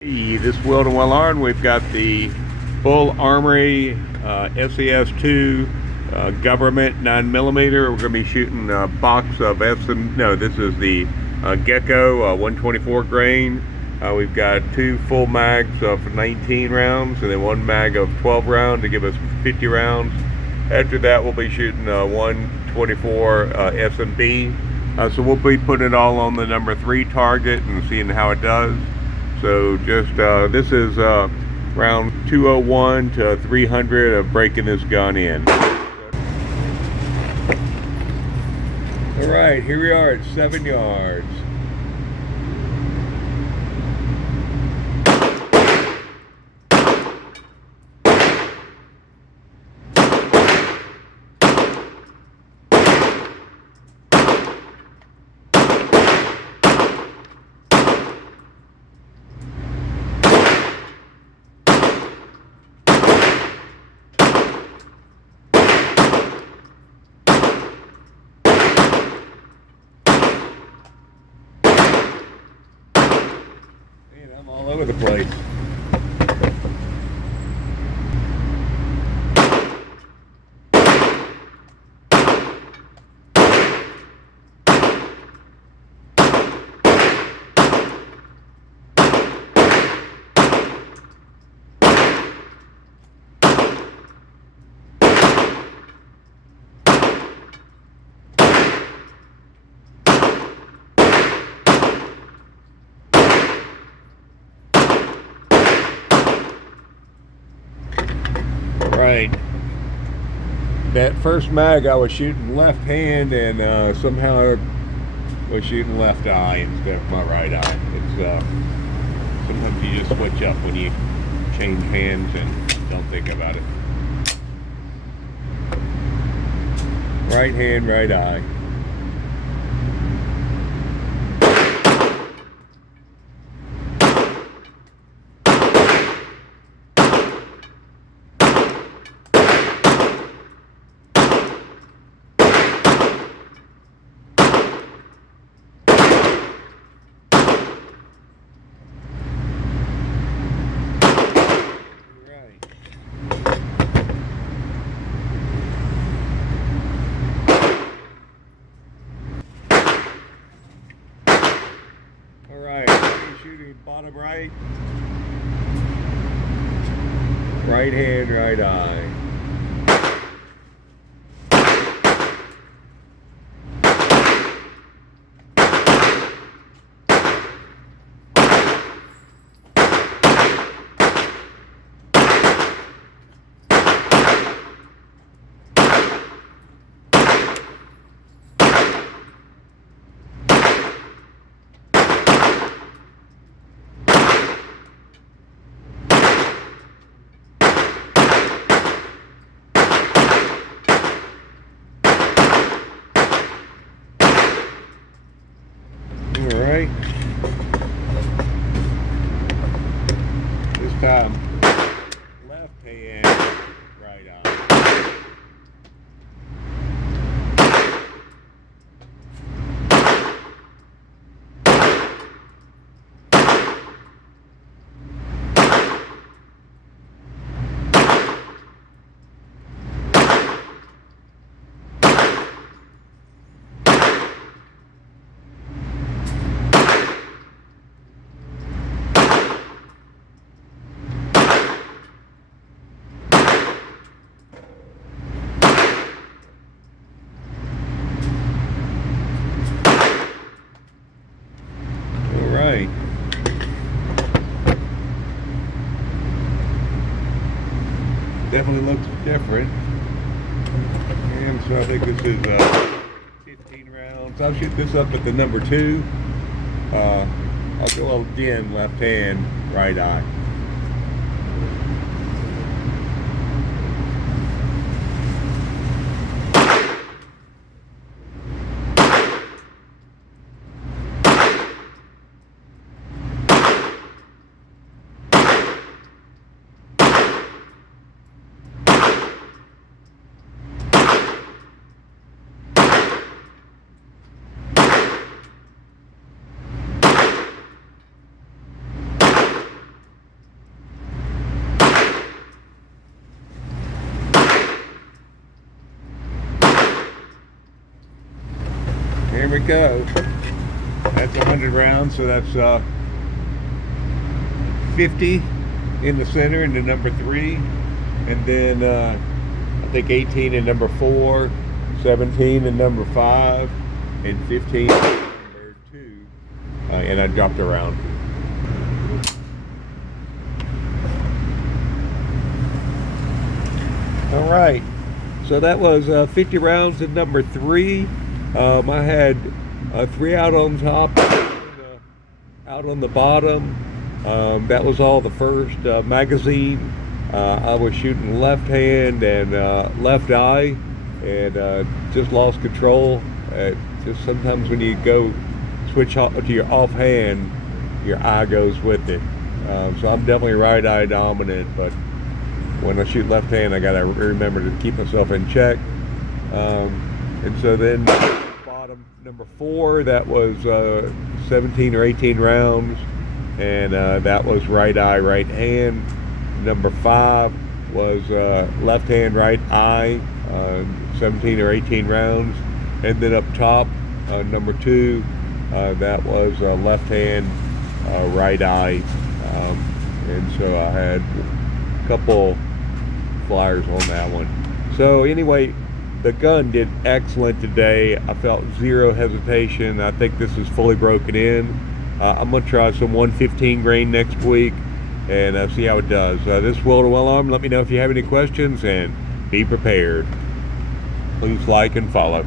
This is Will and Well Armed. We've got the Bul Armory SAS2 government 9mm. We're going to be shooting a box of this is the Gecko 124 grain. We've got 2 full mags of 19 rounds and then 1 mag of 12 rounds to give us 50 rounds. After that, we'll be shooting 124 S&B. So we'll be putting it all on the number 3 target and seeing how it does. So just this is round 201 to 300 of breaking this gun in. All right, here we are at 7 yards. I'm all over the place. Right. That first mag I was shooting left hand and somehow I was shooting left eye instead of my right eye. It's sometimes you just switch up when you change hands and don't think about it. Right hand, right eye. Shooting bottom right, right hand, right eye. Alright, this time left hand, right eye. Right. Definitely looks different. And so I think this is 15 rounds. I'll shoot this up at the number 2. I'll go again, left hand, right eye. there we go. That's 100 rounds, so that's 50 in the center in the number 3, and then I think 18 in number 4, 17 in number 5, and 15 in number 2, and I dropped around. All right, so that was 50 rounds in number 3. I had 3 out on top, out on the bottom. That was all the first magazine. I was shooting left hand and left eye, and just lost control. Just sometimes when you go switch to your off hand, your eye goes with it. So I'm definitely right eye dominant, but when I shoot left hand, I gotta remember to keep myself in check. And so then bottom number 4, that was 17 or 18 rounds, and that was right eye, right hand. Number 5 was left hand, right eye, 17 or 18 rounds. And then up top, number 2, that was left hand, right eye. And so I had a couple flyers on that one. So anyway, the gun did excellent today. I felt zero hesitation. I think this is fully broken in. I'm gonna try some 115 grain next week and see how it does. This is Bul Armory. Let me know if you have any questions, and be prepared. Please like and follow.